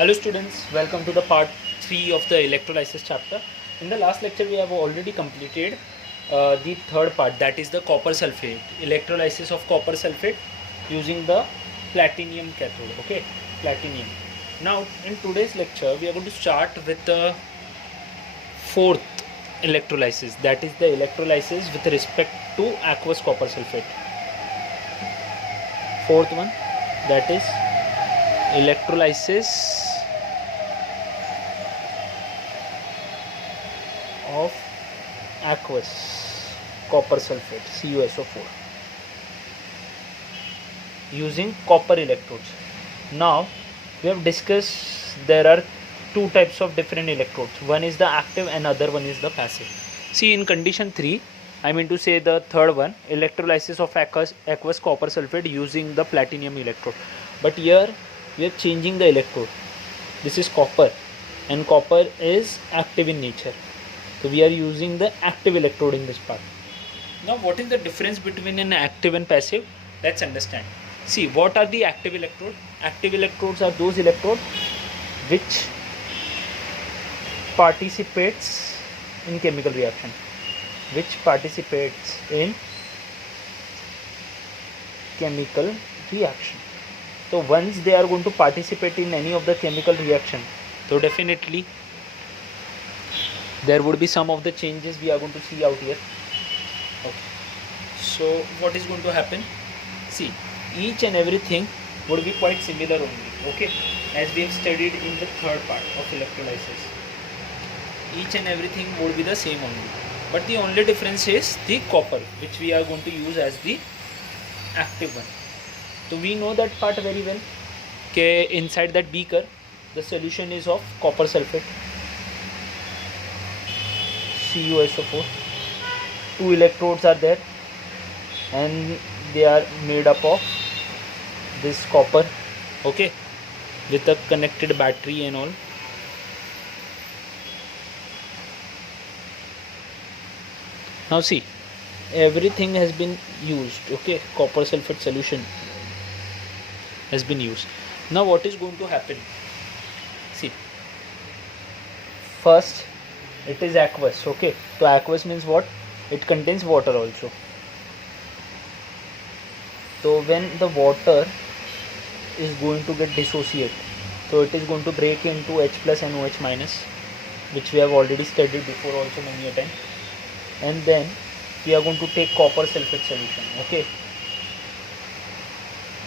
Hello students, welcome to the part 3 of the electrolysis chapter. In the last lecture we have already completed the third part, that is the copper sulfate, electrolysis of copper sulfate using the platinum cathode, okay, platinum. Now in today's lecture we are going to start with the fourth electrolysis, that is the electrolysis with respect to aqueous copper sulfate. Fourth one, that is electrolysis of aqueous copper sulfate CuSO4 using copper electrodes. Now we have discussed there are two types of different electrodes. One is the active and other one is the passive. See, in condition 3, I mean to say the third one, electrolysis of aqueous copper sulfate using the platinum electrode. But here we are changing the electrode. This is copper and copper is active in nature. So we are using the active electrode in this part. Now what is the difference between an active and passive? Let's understand. See, what are the active electrodes? Active electrodes are those electrodes which participates in chemical reaction. Which participates in chemical reaction. So once they are going to participate in any of the chemical reaction, so definitely there would be some of the changes we are going to see out here. Okay. So what is going to happen? See, each and everything would be quite similar only, okay, as we have studied in the third part of electrolysis. Each and everything would be the same only, but the only difference is the copper, which we are going to use as the active one. So we know that part very well, okay, inside that beaker the solution is of copper sulfate, CuSO4. Two electrodes are there and they are made up of this copper, okay, with a connected battery and all. Now see, everything has been used, okay, copper sulfate solution has been used. Now what is going to happen? See, first it is aqueous, okay, so aqueous means what? It contains water also. So when the water is going to get dissociate, so it is going to break into H plus and OH minus, which we have already studied before also many a time, and then we are going to take copper sulfate solution, okay,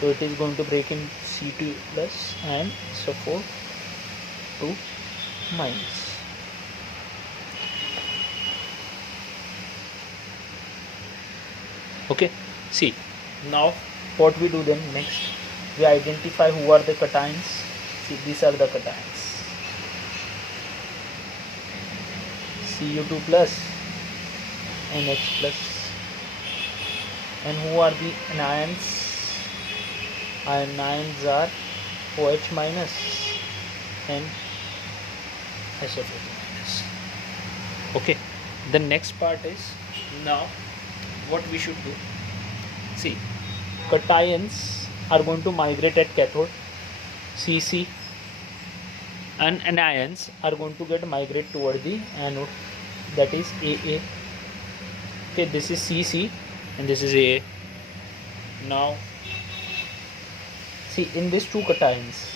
so it is going to break in C2 plus and SO4 2 minus. Okay, see, now what we do then next, we identify who are the cations. See, these are the cations, Cu2 plus and H plus. And who are the anions? Anions are OH minus and SO4 minus. Okay, the next part is now what we should do. See, cations are going to migrate at cathode, Cc, and anions are going to get migrate toward the anode, that is AA. Okay, this is Cc and this is AA. Now see, in these two cations,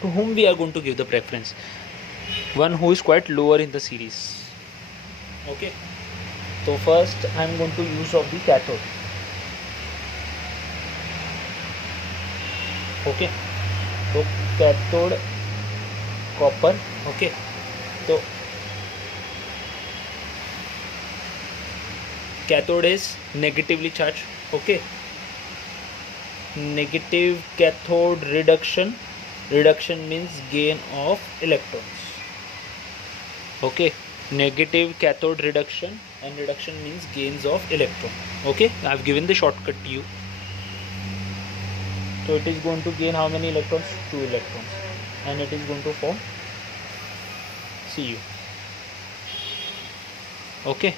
to whom we are going to give the preference? One who is quite lower in the series, okay. So first I am going to use of the cathode, okay, so cathode copper, okay, so cathode is negatively charged, okay, negative cathode reduction means gain of electrons, okay, negative cathode reduction and reduction means gains of electron, okay. I have given the shortcut to you. So it is going to gain how many electrons? 2 electrons, and it is going to form Cu, okay.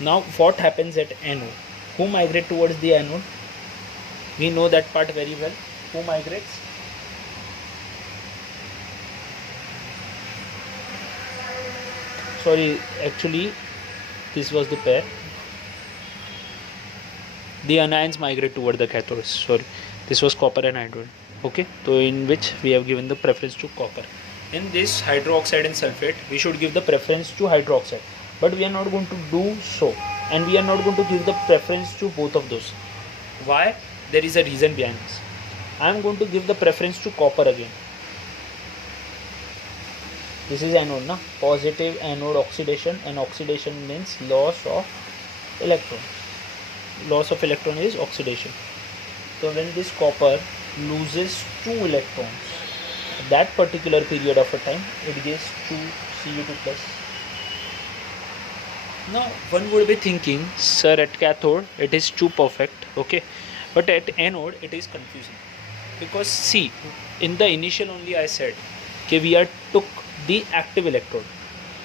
Now what happens at anode? Who migrate towards the anode? We know that part very well. Who migrates? Sorry, actually this was the pair. The anions migrate toward the cathodes. Sorry, this was copper and hydrogen. Okay, so in which we have given the preference to copper. In this hydroxide and sulfate, we should give the preference to hydroxide, but we are not going to do so, and we are not going to give the preference to both of those. Why? There is a reason behind this. I am going to give the preference to copper again. This is anode, na? Positive anode oxidation, and oxidation means loss of electron. Loss of electron is oxidation. So when this copper loses 2 electrons, that particular period of a time, it gives 2 Cu2 plus. Now one would be thinking, sir, at cathode it is too perfect, okay, but at anode it is confusing, because see, in the initial only I said कि we are took the active electrode.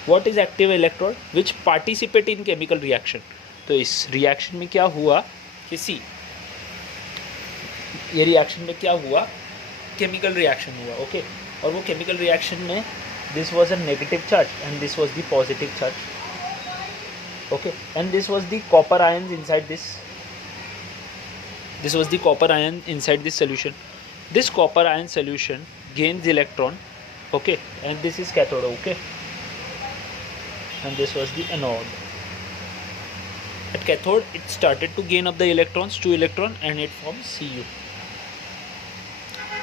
What is active electrode? Which participate in chemical reaction. तो इस reaction में क्या हुआ कि सी, ये reaction में क्या हुआ, केमिकल रिएक्शन हुआ, ओके, और वो केमिकल रिएक्शन में this was a negative charge and this was the positive charge, okay, and this was the copper ions inside this was the copper ion inside this solution. This copper ion solution gains electron, okay, and this is cathode, okay, and this was the anode. At cathode it started to gain up the electrons, 2 electron, and it forms Cu.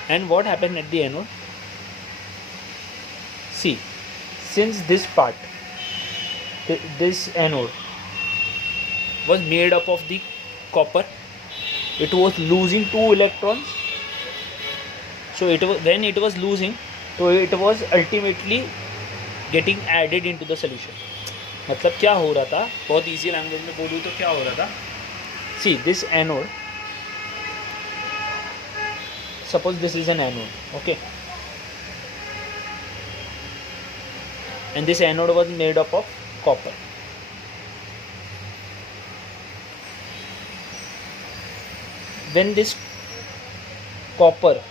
And what happened at the anode? See, since this part, this anode was made up of the copper, it was losing 2 electrons. So it was, when it was losing, so it was ultimately getting added into the solution. मतलब क्या हो रहा था, बहुत easy language में बोलूँ तो क्या हो रहा था, see this anode, suppose this is an anode, okay, and this anode was made up of copper. When this copper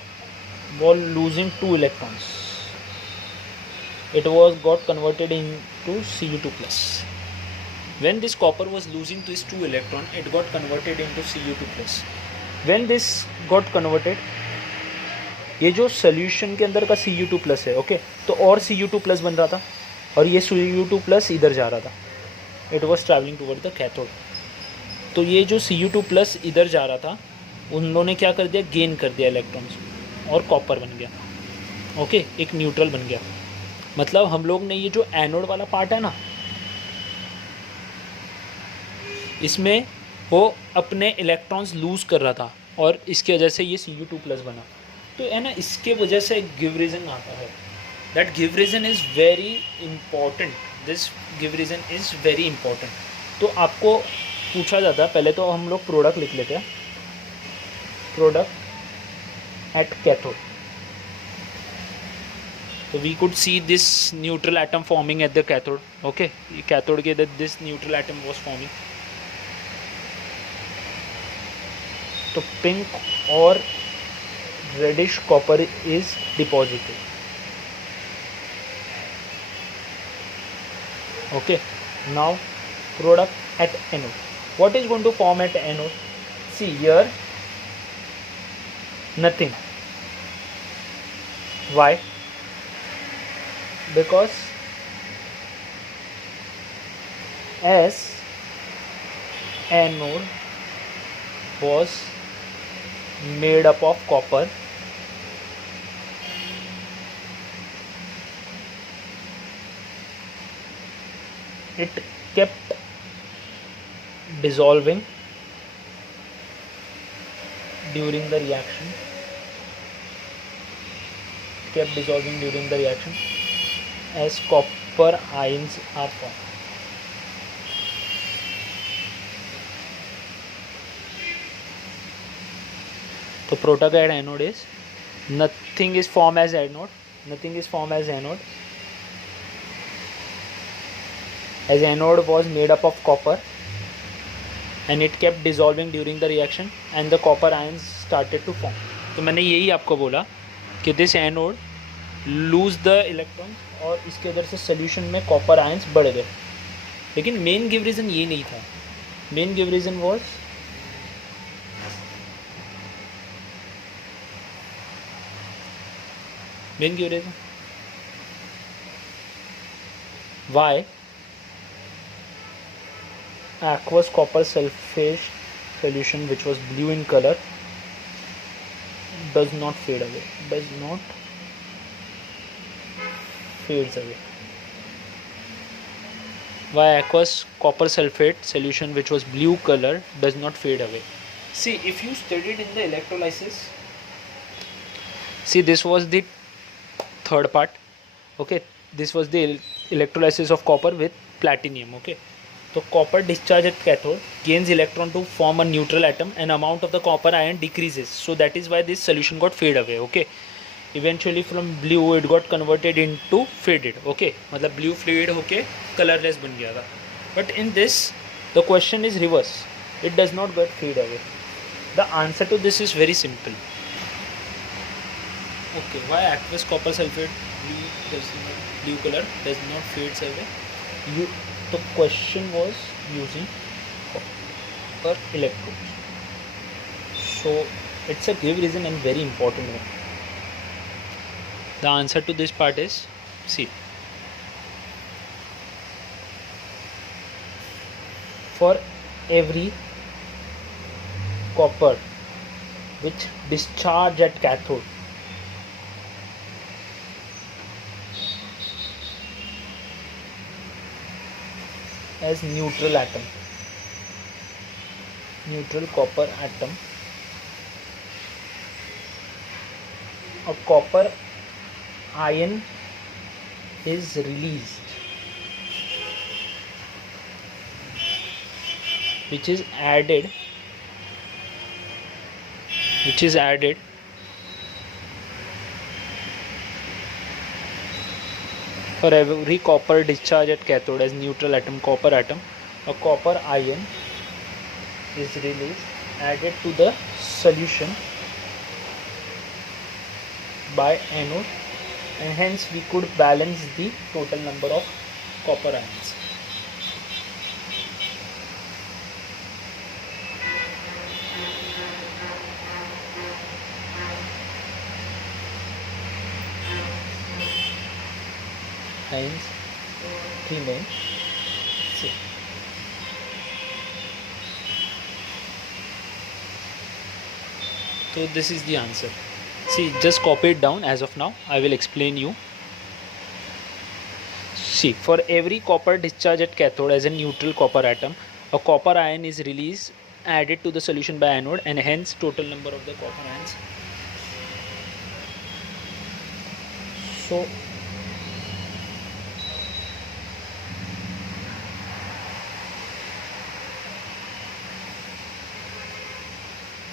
was losing 2 electrons, it was got converted into Cu2 plus. When this copper was losing this 2 electron, it got converted into Cu2 plus. When this got converted, ये जो solution के अंदर का Cu2 plus है, okay, तो और Cu2 plus बन रहा था, और ये Cu2 plus इधर जा रहा था. It was traveling toward the cathode. तो ये जो Cu2 plus इधर जा रहा था, उन्होंने क्या कर दिया, गेन कर दिया इलेक्ट्रॉन्स, और कॉपर बन गया, ओके, एक न्यूट्रल बन गया. मतलब हम लोग ने ये जो एनोड वाला पार्ट है ना, इसमें वो अपने इलेक्ट्रॉन्स लूज कर रहा था, और इसकी वजह से ये Cu2 प्लस बना. तो है ना, इसके वजह से गिव रीजन आता है. That give reason is very important. This give reason is very important. तो आपको पूछा जाता है, पहले तो हम लोग प्रोडक्ट लिख लेते हैं. Product at cathode. So we could see this neutral atom forming at the cathode. Okay, cathode के that this neutral atom was forming. तो pink और reddish copper is deposited. Okay, now product at anode. What is going to form at anode? See here. Nothing. Why? Because as anode was made up of copper, it kept dissolving during the reaction. Kept dissolving during the reaction as copper ions are formed. So product at anode is nothing is formed as anode. Nothing is formed as anode. As anode was made up of copper, and it kept dissolving during the reaction, and the copper ions started to form. तो मैंने यही आपको बोला कि this anode lose the electrons और इसके अंदर से सोल्यूशन में कॉपर आयंस बढ़ गए। लेकिन मेन गिव रीज़न ये नहीं था, main give reason was why aqueous copper sulfate solution which was blue in color does not fades away. Why aqueous copper sulfate solution which was blue color does not fade away? See, if you studied in the electrolysis, see, this was the third part. Okay, this was the electrolysis of copper with platinum. Okay, so copper discharge at cathode gains electron to form a neutral atom and amount of the copper ion decreases, so that is why this solution got fade away. Okay, eventually from blue it got converted into faded. Okay, मतलब blue fade होके colorless बन गया था. But in this the question is reverse, it does not get fade away. The answer to this is very simple. Okay, why aqueous copper sulfate blue color does not fades away? The question was using copper electrodes. So it's a give reason and very important one. The answer to this part is C. For every copper which discharge at cathode as neutral atom, neutral copper atom, a copper ion is released which is added for every copper discharge at cathode as neutral atom, copper atom, a copper ion is released added to the solution by anode, and hence we could balance the total number of copper ions. Hence remain same. So this is the answer. See, just copy it down as of now. I will explain you. See, for every copper discharge at cathode as a neutral copper atom, a copper ion is released added to the solution by anode, and hence total number of the copper ions. So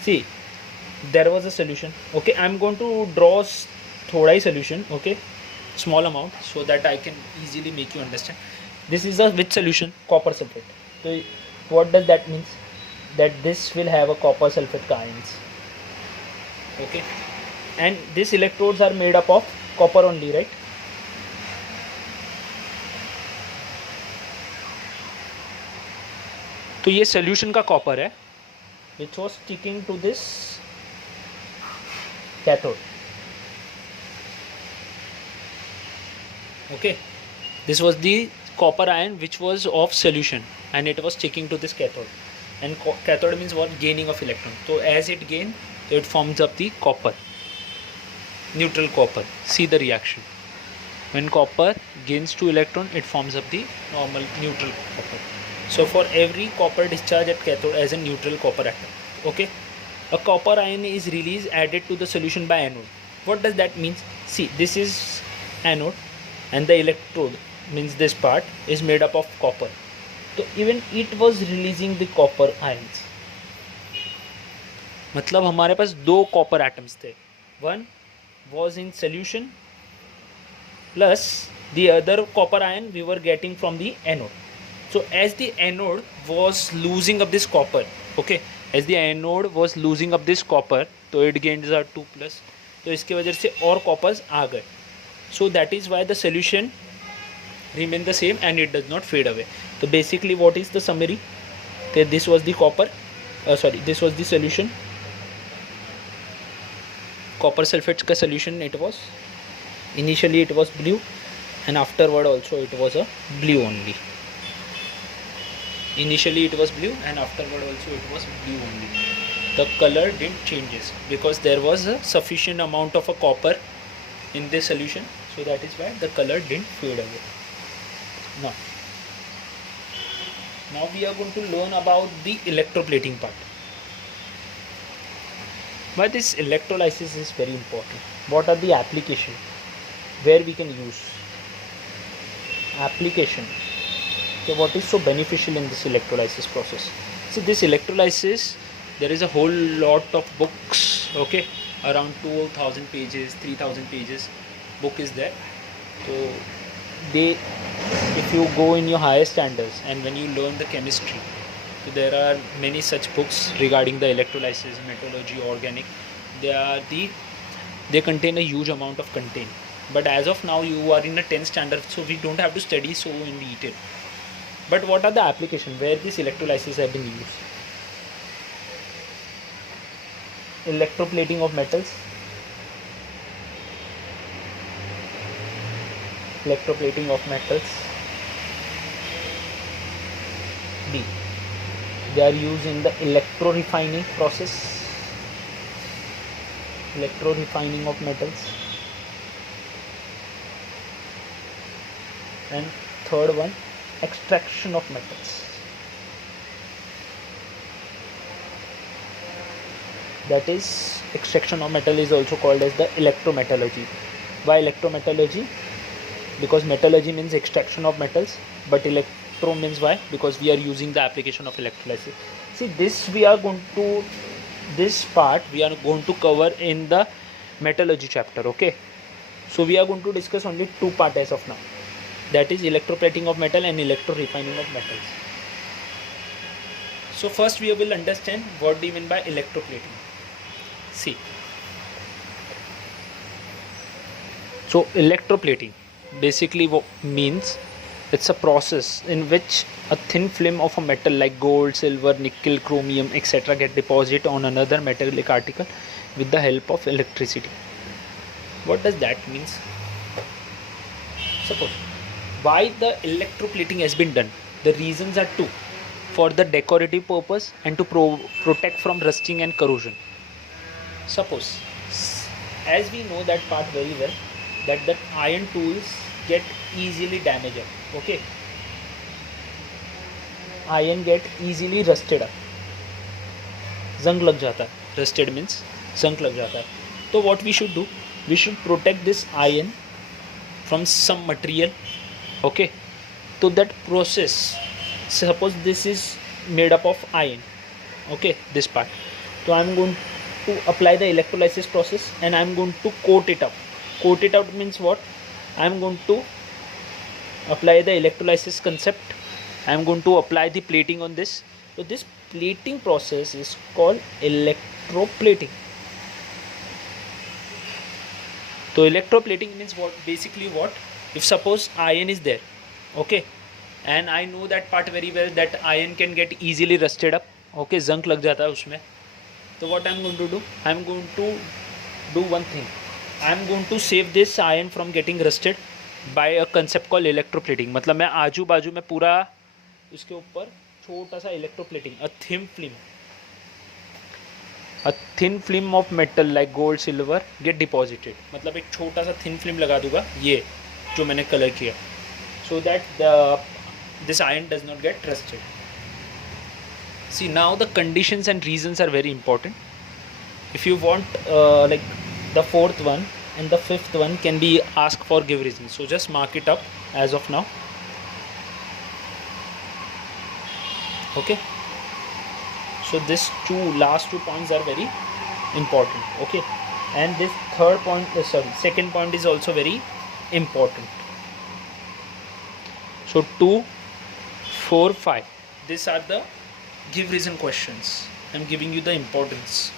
see, there was a solution. Okay, I'm going to draw thoda hi solution. Okay, small amount, so that I can easily make you understand. This is a which solution? Copper sulfate. So what does that mean? That this will have a copper sulfate ions. Okay, and these electrodes are made up of copper only, right? तो ये solution का copper है, which was sticking to this cathode. Okay, this was the copper ion which was of solution and it was sticking to this cathode, and cathode means what? Gaining of electron. So as it gains, it forms up the copper, neutral copper. See the reaction. When copper gains 2 electron, it forms up the normal neutral copper. So for every copper discharge at cathode as a neutral copper atom, okay, a copper ion is released added to the solution by anode. What does that mean? See, this is anode and the electrode means this part is made up of copper. So even it was releasing the copper ions. मतलब हमारे पास दो copper atoms थे. One was in solution plus the other copper ion we were getting from the anode. So as the anode was losing up this copper, okay, as the anode was losing up this copper, तो it gains are 2+, तो इसकी वजह से और Cowper's आ गए. So that is why the solution remain the same and it does not fade away. So basically what is the summary? Okay, this was the this was the solution. Copper sulfate ka solution, it was initially it was blue and afterward also it was a blue only. Initially it was blue and afterward also it was blue only. The color didn't changes because there was a sufficient amount of a copper in this solution, so that is why the color didn't fade away. Now we are going to learn about the electroplating part. Why this electrolysis is very important. What are the applications where we can use application? Okay, what is so beneficial in this electrolysis process? So this electrolysis, there is a whole lot of books, okay, around 2000 pages, 3000 pages book is there. So they, if you go in your higher standards and when you learn the chemistry, so there are many such books regarding the electrolysis, metallurgy, organic. They contain a huge amount of content. But as of now you are in a 10th standard, so we don't have to study so in detail. But what are the applications where this electrolysis have been used? Electroplating of metals. Electroplating of metals. B. They are used in the electro-refining process. Electro-refining of metals. And third one, extraction of metals. That is, extraction of metal is also called as the electrometallurgy. Why electrometallurgy? Because metallurgy means extraction of metals, but electro means why? Because we are using the application of electrolysis. See, this part we are going to cover in the metallurgy chapter, okay? So we are going to discuss only two parts as of now. That is electroplating of metal and electro-refining of metals. So first we will understand what do you mean by electroplating. See, so electroplating basically what means, it's a process in which a thin film of a metal like gold, silver, nickel, chromium, etc. get deposited on another metallic article with the help of electricity. What does that mean? Suppose why the electroplating has been done. The reasons are two: for the decorative purpose and to protect from rusting and corrosion. Suppose, as we know that part very well, that iron tools get easily damaged, okay? Iron get easily rusted up. Zang lag jata hai. Rusted means zang lag jata hai. So what we should do? We should protect this iron from some material, okay? So that process, suppose this is made up of iron, okay, this part. So I am going to apply the electrolysis process and I am going to coat it up. Coat it out means what? I am going to apply the electrolysis concept. I am going to apply the plating on this. So this plating process is called electroplating. So electroplating means what? Basically what? If suppose iron is there, okay, and I know that part very well, that iron can get easily rusted up, okay, zunk lag jata hai usme. So what I am going to do? I am going to do one thing. I am going to save this iron from getting rusted by a concept called electroplating. मतलब मैं आजू बाजू में पूरा इसके ऊपर छोटा सा electroplating, a thin film of metal like gold, silver get deposited. मतलब एक छोटा सा thin film लगा दूंगा, ये जो मैंने कलर किया, so that this iron does not get rusted. See, now the conditions and reasons are very important. If you want like the fourth one and the fifth one can be asked for give reasons, so just mark it up as of now, okay? So this last two points are very important, okay? And this second point is also very important. So 2, 4, 5, these are the give reason questions. I'm giving you the importance.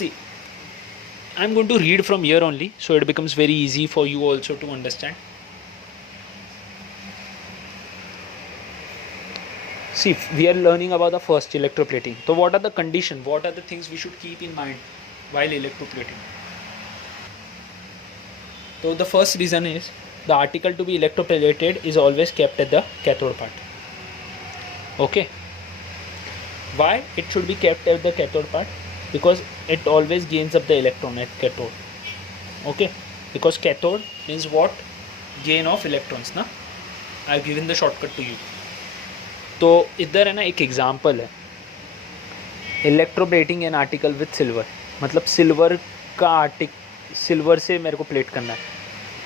See, I'm going to read from here only, so it becomes very easy for you also to understand. See, we are learning about the first electroplating. So what are the conditions? What are the things we should keep in mind while electroplating? So the first reason is the article to be electroplated is always kept at the cathode part. Okay. Why it should be kept at the cathode part? Because it always gains up the electron at cathode. Okay. Because cathode means what? Gain of electrons ना. I have given the shortcut to you. तो इधर है ना एक example है, electroplating an article with silver. मतलब silver का silver से मेरे को प्लेट करना है.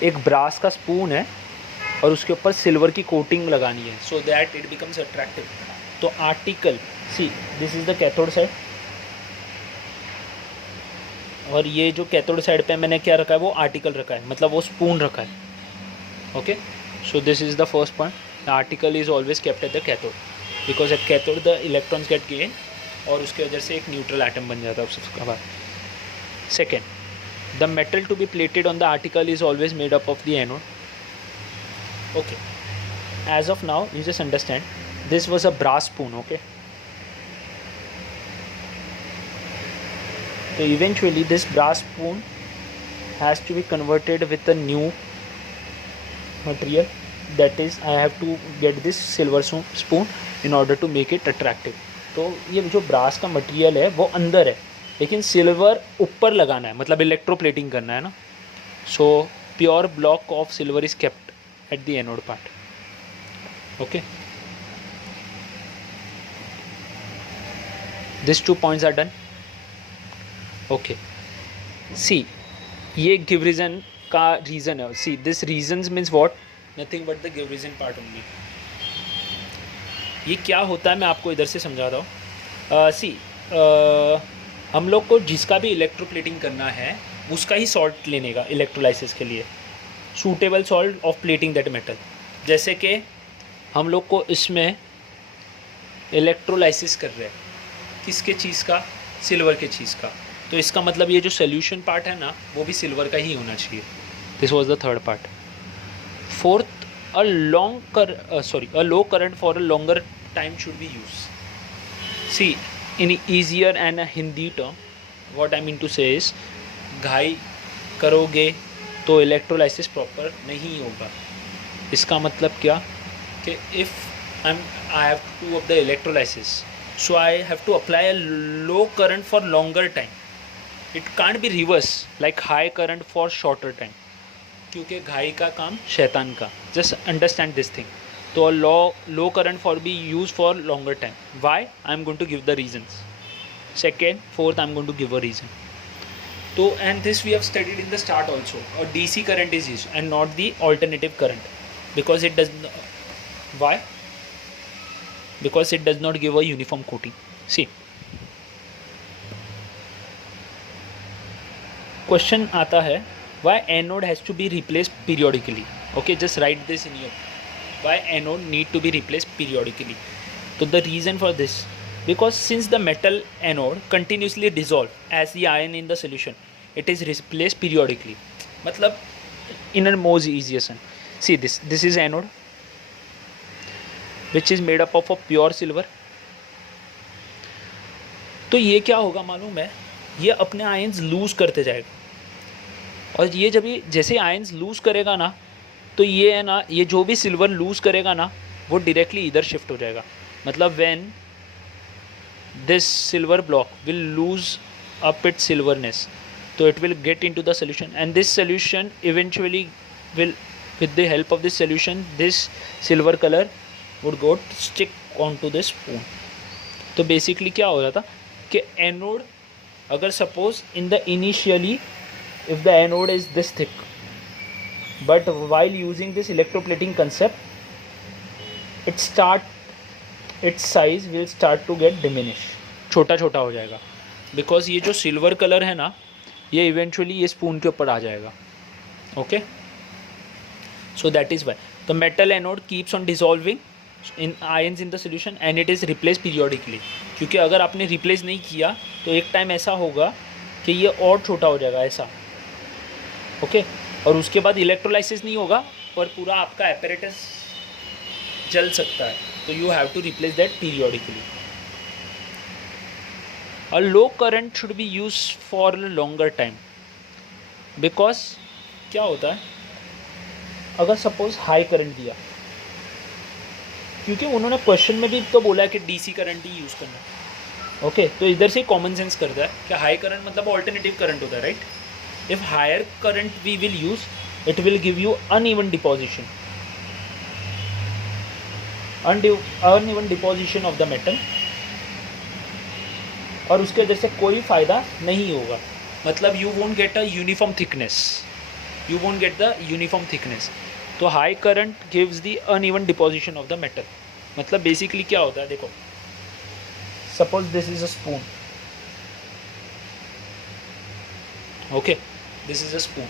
एक ब्रास का स्पून है और उसके ऊपर सिल्वर की कोटिंग लगानी है, so that it becomes attractive. तो article, see this is the cathode side, और ये जो कैथोड साइड पे मैंने क्या रखा है, वो आर्टिकल रखा है, मतलब वो स्पून रखा है. Okay, so this is the first point. The article is always kept at the cathode, because at cathode the electrons get gain, और उसके वजह से एक न्यूट्रल एटम बन जाता है उसके बाद. Second, the metal to be plated on the article is always made up of the anode. Okay, as of now you just understand this was a brass spoon. Okay, so eventually this brass spoon has to be converted with a new material, that is I have to get this silver spoon in order to make it attractive. तो ये जो brass का material है वो अंदर है, लेकिन silver ऊपर लगाना है, मतलब इलेक्ट्रोप्लेटिंग करना है ना. So pure block of silver is kept at the anode part. Okay, this 2 points are done. Okay, see ये गिव रीजन का रीजन है. See this reasons means what, nothing but the give reason part only. ये क्या होता है मैं आपको इधर से समझाता हूँ. सी हम लोग को जिसका भी इलेक्ट्रोप्लेटिंग करना है उसका ही सॉल्ट लेने का इलेक्ट्रोलाइसिस के लिए, suitable salt of plating that metal. जैसे कि हम लोग को इसमें इलेक्ट्रोलाइसिस कर रहे हैं किसके चीज़ का, सिल्वर के चीज़ का, तो इसका मतलब ये जो सोल्यूशन पार्ट है ना वो भी सिल्वर का ही होना चाहिए. This was the third part. Fourth, a low current for a longer time should be use. See in easier and a Hindi term, what I mean to say is, घाई करोगे तो इलेक्ट्रोलाइसिस प्रॉपर नहीं होगा. इसका मतलब क्या कि if I have to do the electrolysis, so I have to apply a low current for longer time. It can't be reverse like high current for shorter time, क्योंकि घाई का काम शैतान का. Just understand this thing. तो low current for be used for longer time. Why? I am going to give the reasons. Second, fourth, I am going to give a reason. So, and this we have studied in the start also. A DC current is used and not the alternative current, because it does not, why? Because it does not give a uniform coating. See, question आता है, why anode has to be replaced periodically? Okay, just write this in your. Why anode need to be replaced periodically? So the reason for this, because since the metal anode continuously dissolve as the ion in the solution, it is replaced periodically. मतलब innermost equation. See this is anode, which is made up of a pure silver. तो ये क्या होगा मालूम है, ये अपने ions loose करते जाएगा, और ये जब ये जैसे आयंस लूज करेगा ना, तो ये है ना, ये जो भी सिल्वर लूज़ करेगा ना वो डायरेक्टली इधर शिफ्ट हो जाएगा. मतलब when this silver block will lose up its silverness, तो it will get into the solution, and this solution eventually will, with the help of this solution, this silver colour would go stick on to this spoon. तो basically क्या हो रहा था कि anode, अगर suppose in the initially if the anode is this thick, but while using this electroplating concept, its size will start to get diminish, छोटा छोटा हो जाएगा, because ये जो सिल्वर कलर है ना ये इवेंचुअली ये स्पून के ऊपर आ जाएगा. Okay, so that is why the metal anode keeps on dissolving in ions in the solution and it is replace periodically. क्योंकि अगर आपने रिप्लेस नहीं किया तो एक टाइम ऐसा होगा कि ये और छोटा हो जाएगा ऐसा, ओके। और उसके बाद इलेक्ट्रोलाइसिस नहीं होगा पर पूरा आपका एपरेटस जल सकता है, तो you have to replace that periodically. A low current should be use for longer time, because क्या होता है अगर सपोज हाई करंट दिया, क्योंकि उन्होंने क्वेश्चन में भी तो बोला है कि डीसी करंट ही यूज़ करना है, ओके। तो इधर से कॉमन सेंस करता है कि हाई करंट मतलब ऑल्टरनेटिव करंट होता है, right. If higher current we will use, it will give you uneven deposition, uneven deposition of the metal, और उसके वजह से कोई फ़ायदा नहीं होगा। मतलब you won't get a uniform thickness, you won't get the uniform thickness. तो high current gives the uneven deposition of the metal. मतलब बेसिकली क्या होता है, देखो suppose this is a spoon, okay, this is a spoon,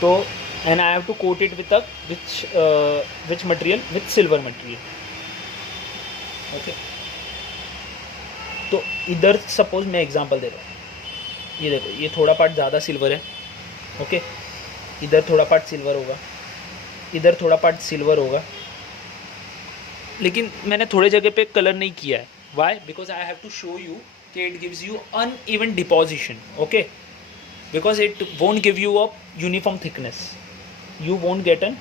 तो and I have to coat it with a which material, with silver material, okay। तो इधर suppose मैं example दे रहा हूँ, ये देखो ये थोड़ा पार्ट ज़्यादा सिल्वर है, ओके, इधर थोड़ा पार्ट सिल्वर होगा, इधर थोड़ा पार्ट सिल्वर होगा, लेकिन मैंने थोड़े जगह पे कलर नहीं किया है। Why? Because I have to show you कि it gives you uneven deposition, okay, because it won't give you a uniform thickness, you won't get an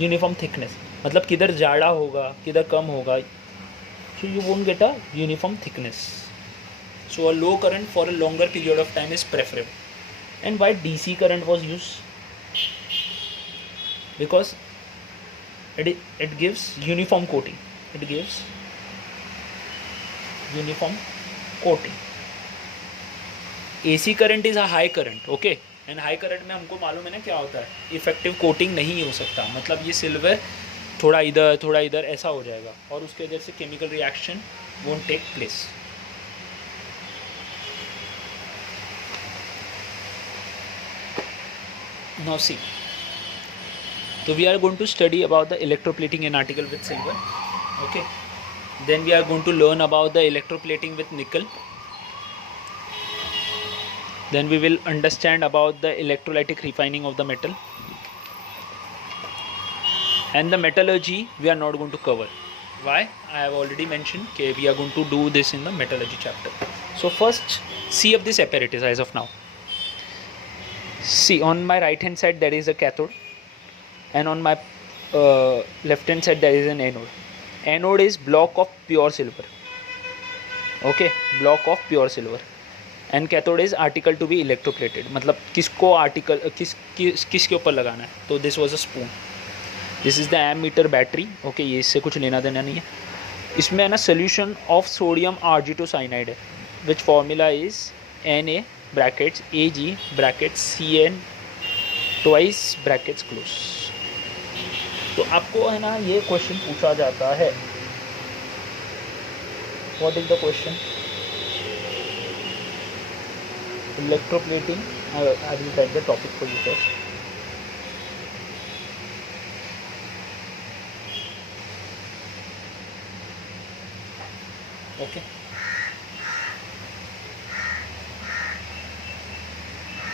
uniform thickness, मतलब किधर ज़्यादा होगा किधर कम होगा, so you won't get a uniform thickness. So a low current for a longer period of time is preferable. And why DC current was used? Because it gives uniform coating, it gives uniform coating. AC current is a high current, okay, and high current में हमको मालूम है ना क्या होता है, effective coating नहीं हो सकता, मतलब ये सिल्वर थोड़ा इधर ऐसा हो जाएगा, और उसके वजह से chemical reaction won't take place. Now see, तो we are going to study about the electroplating an article with silver, okay, then we are going to learn about the electroplating with nickel, then we will understand about the electrolytic refining of the metal, and the metallurgy we are not going to cover. Why? I have already mentioned okay, we are going to do this in the metallurgy chapter. So first see up this apparatus as of now. See, on my right hand side there is a cathode, and on my left hand side there is an anode. Anode is block of pure silver, okay, block of pure silver, and cathode is article to be electroplated, मतलब किसको article किसके ऊपर लगाना है। तो this was a spoon, this is the ammeter battery, okay, ये इससे कुछ लेना देना नहीं है। इसमें है ना सोल्यूशन ऑफ सोडियम आर्जिटोसाइनाइड है, which formula is Na brackets Ag brackets Cn twice brackets close. तो आपको है ना ये क्वेश्चन पूछा जाता है, what is the question? Electroplating, I will write the topic for you first. Okay.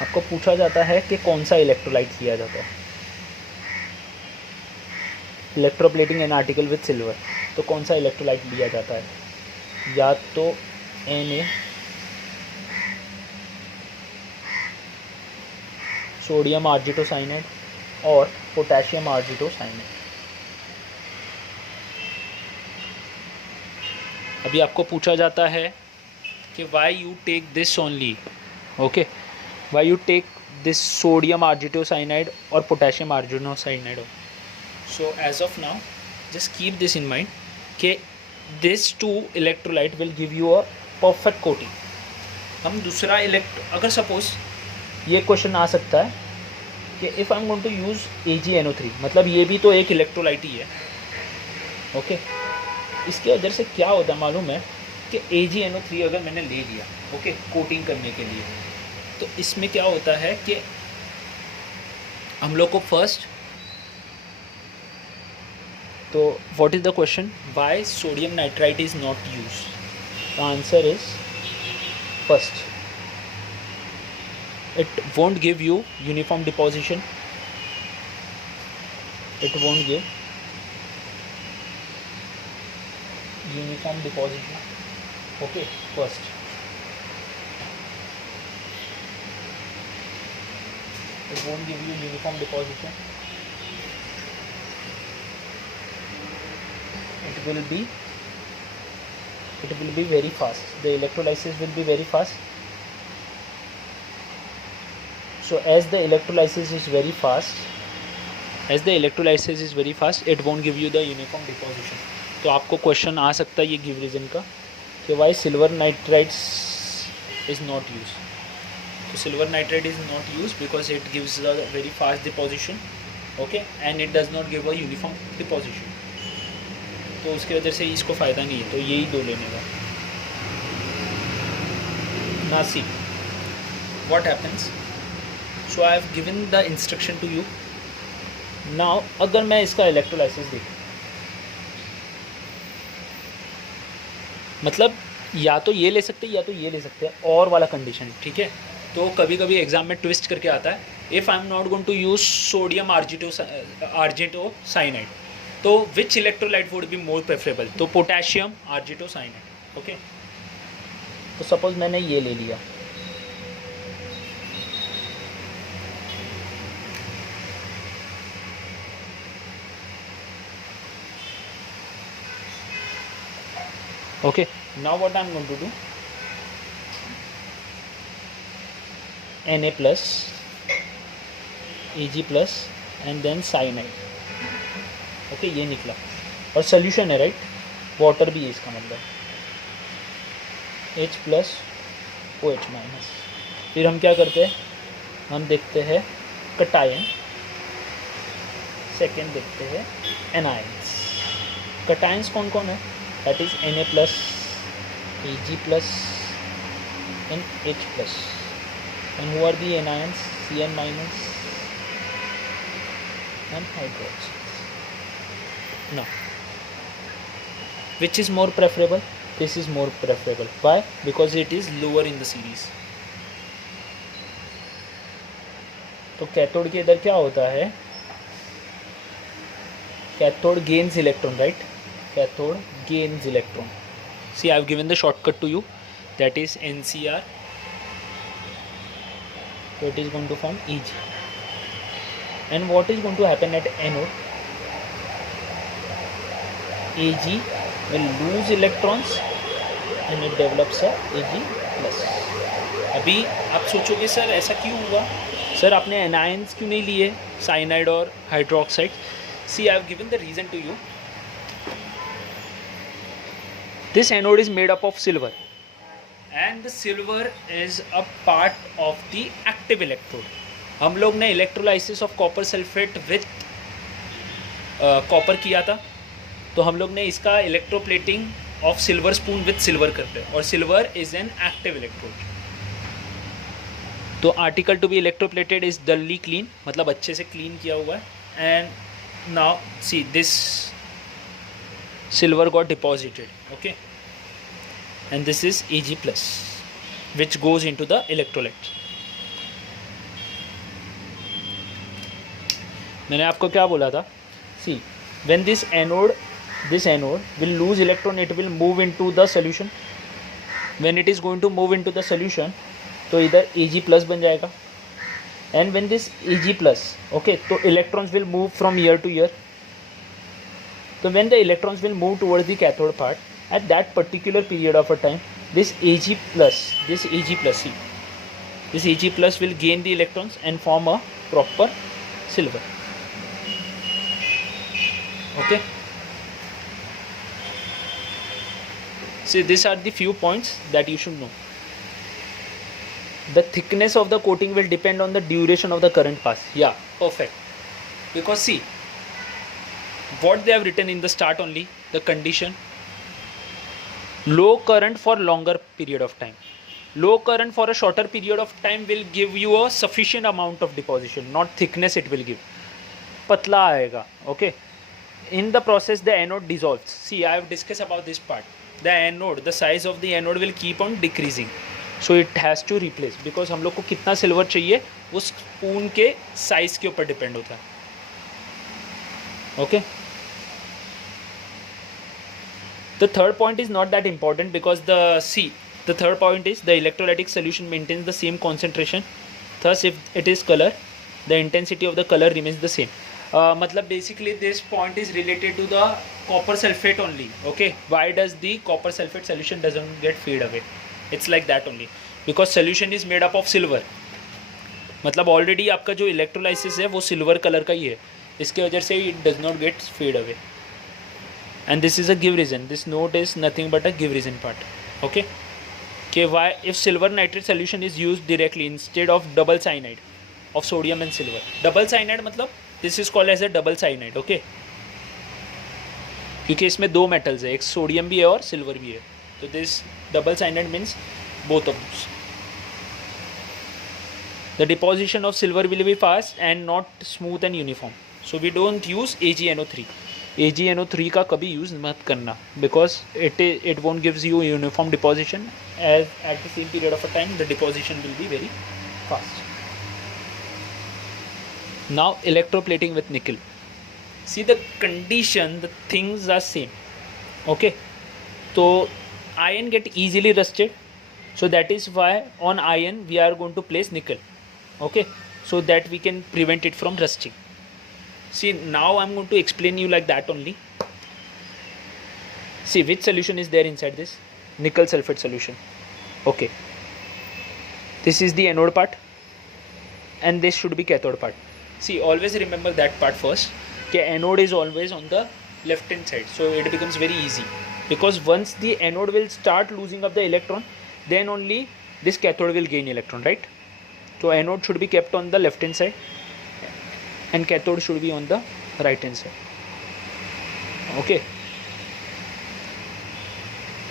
आपको पूछा जाता है कि कौन सा इलेक्ट्रोलाइट लिया जाता है, electroplating an article with silver, तो कौन सा इलेक्ट्रोलाइट लिया जाता है? या तो Na सोडियम आर्जिटोसाइनाइड और पोटेशियम आर्जिटोसाइनाइड। अभी आपको पूछा जाता है कि why you take this only, okay, why you take this sodium argentocyanide और potassium argentocyanide. So as of now just keep this in mind कि this two electrolyte will give you a perfect coating. हम दूसरा अगर suppose ये question आ सकता है कि if I am going to use AgNO3, मतलब ये भी तो एक इलेक्ट्रोलाइट ही है, ओके। इसके वजह से क्या होता है मालूम है कि AgNO3 अगर मैंने ले लिया, ओके, कोटिंग करने के लिए, तो इसमें क्या होता है कि हम लोग को फर्स्ट, तो what is the question, why sodium nitrite is not use? The answer is first, it won't give you uniform deposition. It won't give uniform deposition. Okay, first. It won't give you uniform deposition. It will be very fast. The electrolysis will be very fast. So as the electrolysis is very fast, it won't give you the uniform deposition. तो आपको question आ सकता है ये give reason का कि why silver nitrides is not use. तो silver nitride is not use because it gives the very fast deposition. Okay, and it does not give a uniform deposition. तो उसकी वजह से इसको फ़ायदा नहीं है. तो यही दो लेने का. ना see what happens. So I have given the instruction to you. Now अगर मैं इसका इलेक्ट्रोलाइसिस देखूँ, मतलब या तो ये ले सकते हैं या तो ये ले सकते हैं, और वाला कंडीशन. ठीक है, तो कभी कभी एग्जाम में ट्विस्ट करके आता है. If I am not going to use sodium argentocyanide, तो which electrolyte would be more preferable. तो पोटेशियम आर्जिटो साइनाइड. ओके, तो सपोज मैंने ये ले लिया. Okay, now what I'm going to do, Na plus, Ag plus and then cyanide. Okay, ये निकला और सोल्यूशन है राइट. वाटर भी है इसका मतलब. H plus OH minus. फिर हम क्या करते हैं, हम देखते हैं कटायन. सेकेंड देखते हैं एनायंस. कटायंस कौन कौन है, that is Na plus, Ag plus and H plus. And who are the anions? Cn minus and hydroxide. Now, which is more preferable? This is more preferable. Why? Because it is lower in the series. तो cathode के इधर क्या होता है, cathode gains electron right. Cathode gains electron. See, I have given the shortcut to you, that is NCr. So it is going to form Eg. And what is going to happen at anode? Ag will lose electrons and it develops a Ag plus. अभी आप सोचोगे sir ऐसा क्यों हुआ, sir आपने anions क्यों नहीं लिए, साइनाइड और hydroxide. See, I have given the reason to you. This anode is made up of silver, and the silver is a part of the active electrode. हम लोग ने electrolysis of copper sulphate with copper किया था, तो हम लोग ने इसका electroplating of silver spoon with silver करते हैं, और silver is an active electrode. तो article to be electroplated is duly clean, मतलब अच्छे से क्लीन किया हुआ है. And now see this silver got deposited. Okay, and this is Ag plus which goes into the electrolyte. मैंने आपको क्या बोला था, see when this anode will lose electron, it will move into the solution. When it is going to move into the solution, तो इधर Ag plus बन जाएगा. And when this Ag plus, okay, तो electrons will move from here to here. So when the electrons will move towards the cathode part, at that particular period of a time, this Ag plus will gain the electrons and form a proper silver. Okay. So these are the few points that you should know. The thickness of the coating will depend on the duration of the current pass. Yeah, perfect. Because see, what they have written in the start only, the condition, low current for longer period of time. Low current for a shorter period of time will give you a sufficient amount of deposition, not thickness it will give. पतला आएगा. Okay. In the process the anode dissolves. See, I have discussed about this part. The anode, the size of the anode will keep on decreasing. So it has to replace, because हम लोग को कितना silver चाहिए वो spoon के size के ऊपर depend होता है. Okay. The third point is not that important because the third point is the electrolytic solution maintains the same concentration. Thus, if it is color, the intensity of the color remains the same. मतलब basically this point is related to the copper sulfate only. Okay, why does the copper sulfate solution doesn't get fade away? It's like that only because solution is made up of silver. मतलब already आपका जो electrolysis है वो silver color का ही है, इसके वजह से it does not get fade away. And this is a give reason. This note is nothing but a give reason part. Okay. Okay, why if silver nitrate solution is used directly instead of double cyanide of sodium and silver. Double cyanide मतलब this is called as a double cyanide. Okay. क्योंकि इसमें दो metals है, एक sodium भी है और silver भी है, तो this double cyanide means both of this. The deposition of silver will be fast and not smooth and uniform. So we don't use AgNO3. AgNO3 का कभी यूज़ मत करना because it won't gives you uniform deposition, as at the same period of a time the deposition will be very fast. Now electroplating with nickel. See the condition, the things are same. Okay, so iron get easily rusted, so that is why on iron we are going to place nickel. Okay, so that we can prevent it from rusting. See, now I'm going to explain you like that only. See which solution is there inside this nickel sulfate solution. Okay, this is the anode part and this should be cathode part. See, always remember that part first. Okay, anode is always on the left hand side, so it becomes very easy because once the anode will start losing up the electron, then only this cathode will gain electron, right? So anode should be kept on the left hand side and cathode should be on the right hand side. Okay,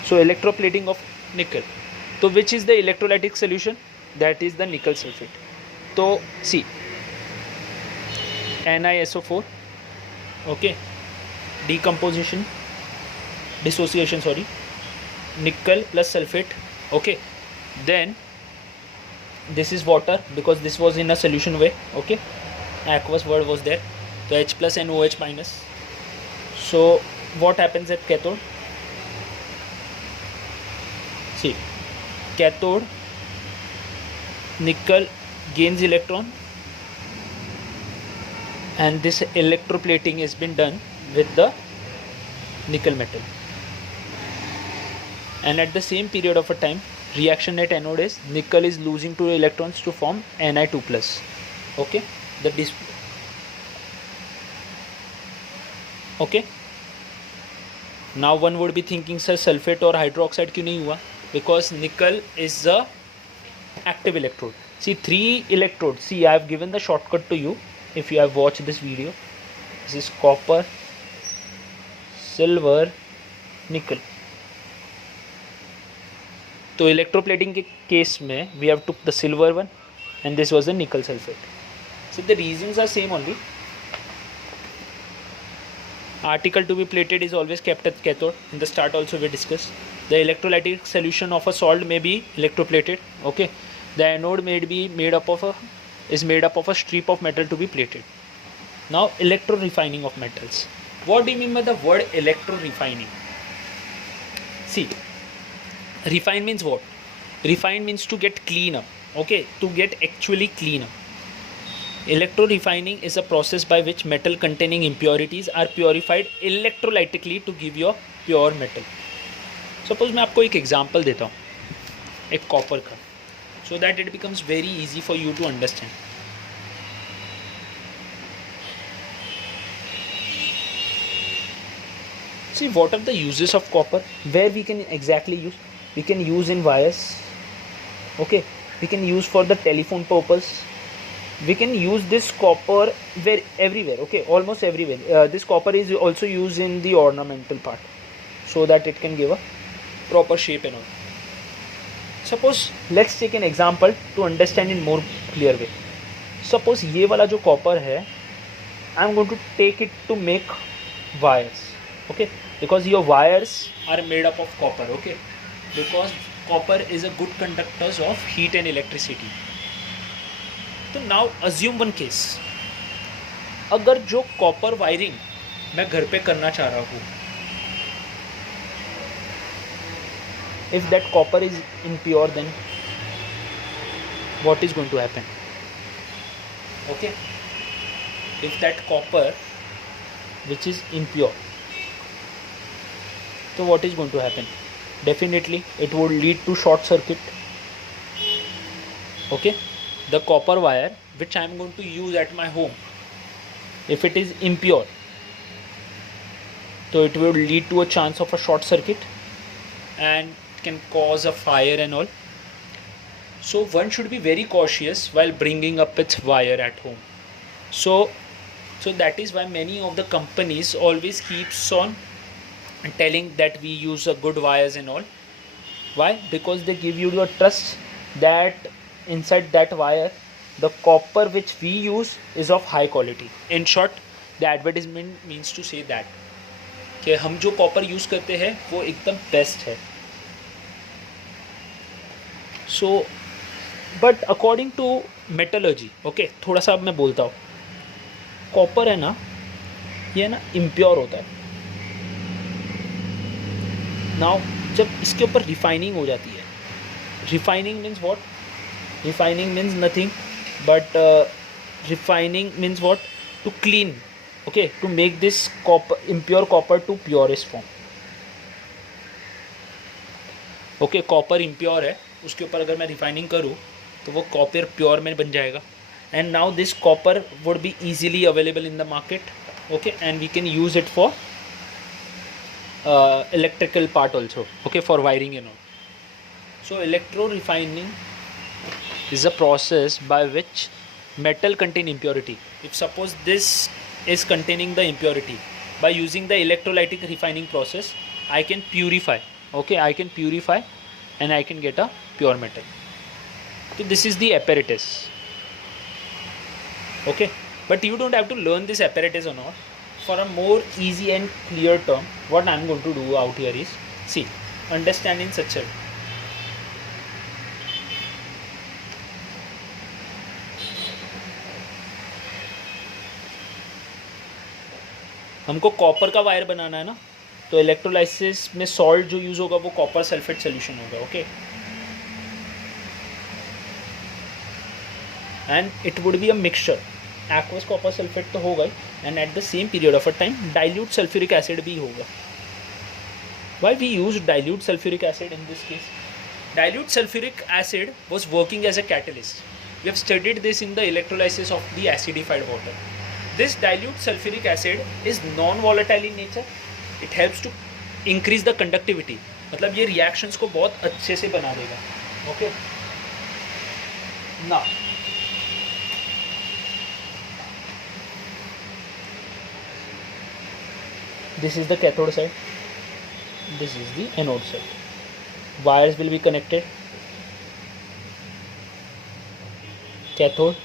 so electroplating of nickel. So which is the electrolytic solution? That is the nickel sulfate. So see, NiSO4. Okay, dissociation, sorry, nickel plus sulfate. Okay, then this is water because this was in a solution way. Okay, aqueous word was there, so H plus and OH minus. So what happens at cathode? See, cathode, nickel gains electron and this electroplating has been done with the nickel metal, and at the same period of a time reaction at anode is nickel is losing 2 electrons to form Ni2 plus. Okay, okay, now one would be thinking sir sulfate or hydroxide क्यों नहीं हुआ? Because nickel is the active electrode. See 3 electrodes. See, I have given the shortcut to you if you have watched this video. This is copper, silver, nickel. तो electroplating के case में we have took the silver one and this was the nickel sulfate. So the reasons are same only. Article to be plated is always kept at cathode. In the start also we discussed. The electrolytic solution of a salt may be electroplated. Okay, the anode may be made up of a strip of metal to be plated. Now electro refining of metals. What do you mean by the word electro refining? See, refine means what? Refine means to get clean up. Okay, to get actually clean up. Electro refining is a process by which metal containing impurities are purified electrolytically to give you a pure metal. Suppose मैं आपको एक example देता हूँ एक copper का, so that it becomes very easy for you to understand. See, what are the uses of copper? Where we can exactly use? We can use in wires. Okay, we can use for the telephone purpose. We can use this copper everywhere. Okay, almost everywhere. This copper is also used in the ornamental part, so that it can give a proper shape and all. Suppose let's take an example to understand in more clear way. Suppose ये वाला जो copper है, I am going to take it to make wires. Okay, because your wires are made up of copper. Okay, because copper is a good conductor of heat and electricity. तो now assume one case, अगर जो copper wiring मैं घर पे करना चाह रहा हूँ, if that copper is impure, then what is going to happen? Okay, if that copper which is impure, so what is going to happen? Definitely it would lead to short circuit. Okay, the copper wire which I am going to use at my home, if it is impure, so it will lead to a chance of a short circuit and can cause a fire and all. So one should be very cautious while bringing up its wire at home. So that is why many of the companies always keeps on telling that we use a good wires and all. Why? Because they give you the trust that inside that wire the copper which we use is of high quality. In short, the advertisement means to say that कि हम जो copper use करते हैं वो एकदम best है. So but according to metallurgy, okay, थोड़ा सा अब मैं बोलता हूँ, कॉपर है ना, ये ना इम्प्योर होता है. नाउ जब इसके ऊपर रिफाइनिंग हो जाती है, refining means what? Refining means nothing but refining means what? To clean, okay, to make this copper, impure copper to purest form. okay, copper impure है, उसके ऊपर अगर मैं रिफाइनिंग करूँ तो वो कॉपर प्योर में बन जाएगा. And now this copper would be easily available in the market. okay, and we can use it for electrical part also, okay, for wiring and all. So electro refining is a process by which metal contain impurity. If suppose this is containing the impurity, by using the electrolytic refining process I can purify, okay, I can purify and I can get a pure metal. So this is the apparatus, okay, but you don't have to learn this apparatus or not. For a more easy and clear term, what I am going to do out here is, see, understand in such a way. हमको copper का wire बनाना है ना, तो electrolysis में salt जो यूज़ होगा वो कॉपर सल्फेट सोल्यूशन होगा. Okay, and it would be a mixture. Aqueous copper sulphate तो होगा, and at the same period of a time dilute sulphuric acid भी होगा. Why we use dilute sulphuric acid in this case? Dilute sulphuric acid was working as a catalyst. We have studied this in the electrolysis of the acidified water. This dilute sulfuric acid is non-volatile in nature. It helps to increase the conductivity. मतलब ये reactions को बहुत अच्छे से बना देगा. Okay. Now, this is the cathode side. This is the anode side. Wires will be connected. Cathode.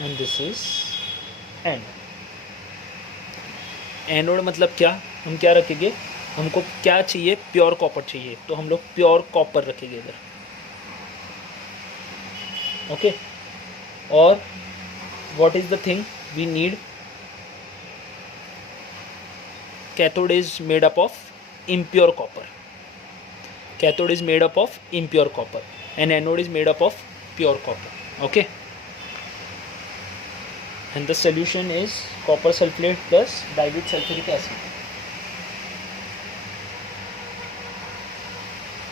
And this is anode. Anode मतलब क्या? हम क्या रखेंगे? हमको क्या चाहिए? प्योर कॉपर चाहिए, तो हम लोग प्योर कॉपर रखेंगे इधर. ओके, और what is the thing we need? Cathode is made up of impure copper. Cathode is made up of impure copper and anode is made up of pure copper. Okay, and the solution is copper sulfate plus dilute sulfuric acid.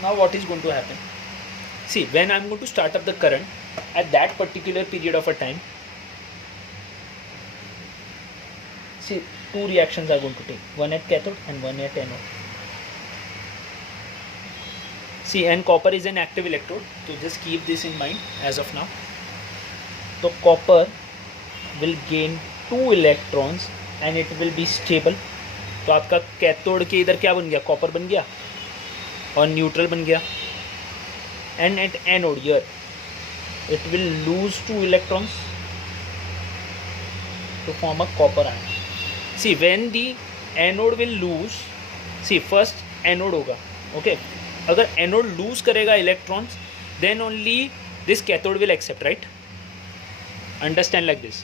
Now what is going to happen? See, when I am going to start up the current at that particular period of a time, see, two reactions are going to take, one at cathode and one at anode. See, and copper is an active electrode, so just keep this in mind as of now. So copper will gain 2 electrons and it will be stable. तो आपका cathode के इधर क्या बन गया? Copper बन गया और न्यूट्रल बन गया. And at anode here it will lose 2 electrons to form a copper ion. See, when the anode will lose, see, first anode होगा, Okay, अगर एनोड लूज करेगा electrons then only this cathode will accept, right? Understand like this,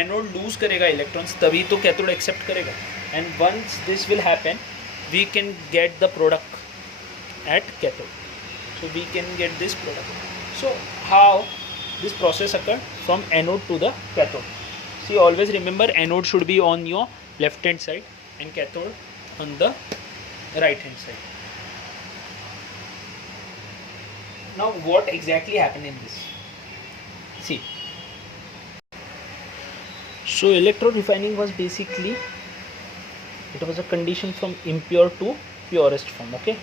anode lose करेगा electrons तभी तो cathode accept करेगा, and once this will happen we can get the product at cathode. So we can get this product. So how this process occurred from anode to the cathode? See, always remember anode should be on your left hand side and cathode on the right hand side. Now what exactly happened in this? See, so electrode refining was basically, it was a condition from impure to purest form. Okay,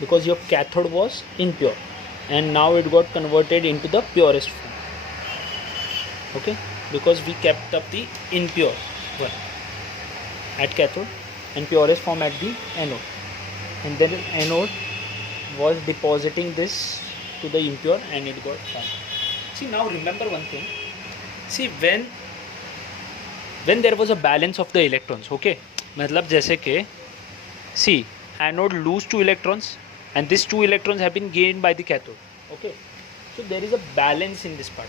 because your cathode was impure and now it got converted into the purest form. Okay, because we kept up the impure one at cathode and purest form at the anode, and then anode was depositing this to the impure and it got formed. See, now remember one thing. See, when there was a balance of the electrons, okay, मतलब जैसे कि see, anode lose 2 electrons and these 2 electrons have been gained by the cathode. Okay, so there is a balance in this part.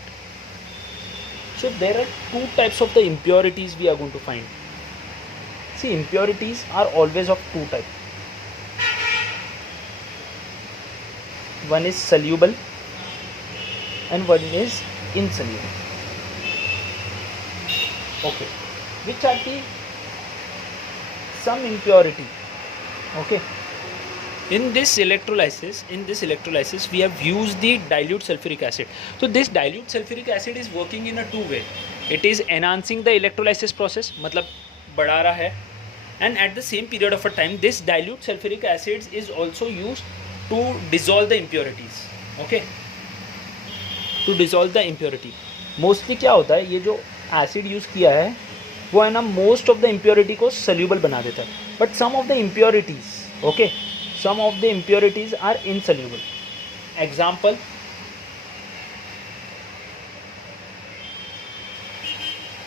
So there are 2 types of the impurities we are going to find. See, impurities are always of 2 types. One is soluble and one is insoluble. Okay, which are the some impurity? Okay, in this electrolysis we have used the dilute sulfuric acid. So this dilute sulfuric acid is working in a 2 way. It is enhancing the electrolysis process, मतलब बढ़ा रहा है, and at the same period of a time this dilute sulfuric acid is also used to dissolve the impurities. Okay, to dissolve the impurity. Mostly क्या होता है, ये जो acid use किया है वो है ना, मोस्ट ऑफ द इम्प्योरिटी को सल्यूबल बना देता है, but some of the impurities, okay, some of the impurities are insoluble. Example,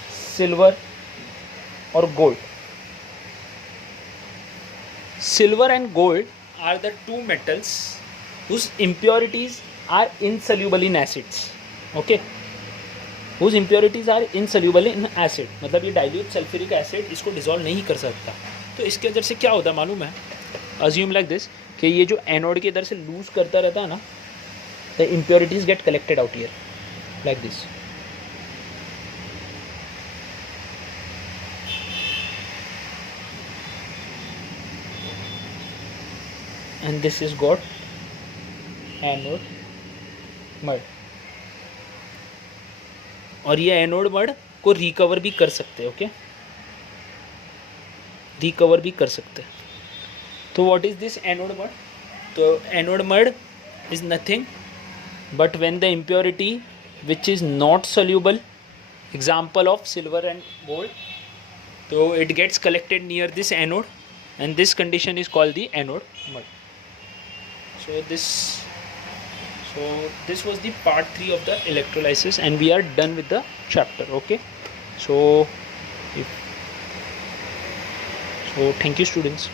silver or gold. Silver and gold are the 2 metals whose impurities are insoluble in acids. Okay, whose impurities are insoluble in acid. मतलब ये dilute sulfuric acid इसको dissolve नहीं कर सकता. तो इसके अंदर से क्या होता है मालूम है? Assume like this कि ये जो एनोड के इधर से लूज करता रहता है ना, the impurities get collected out here like this. And this is got anode mud. और ये एनोड मड को रिकवर भी कर सकते हैं. ओके, रिकवर भी कर सकते हैं. तो what is this anode mud? तो anode mud is nothing but when the impurity which is not soluble, example of silver and gold, तो it gets collected near this anode and this condition is called the anode mud. So this was the part 3 of the electrolysis and we are done with the chapter. Okay, so thank you students.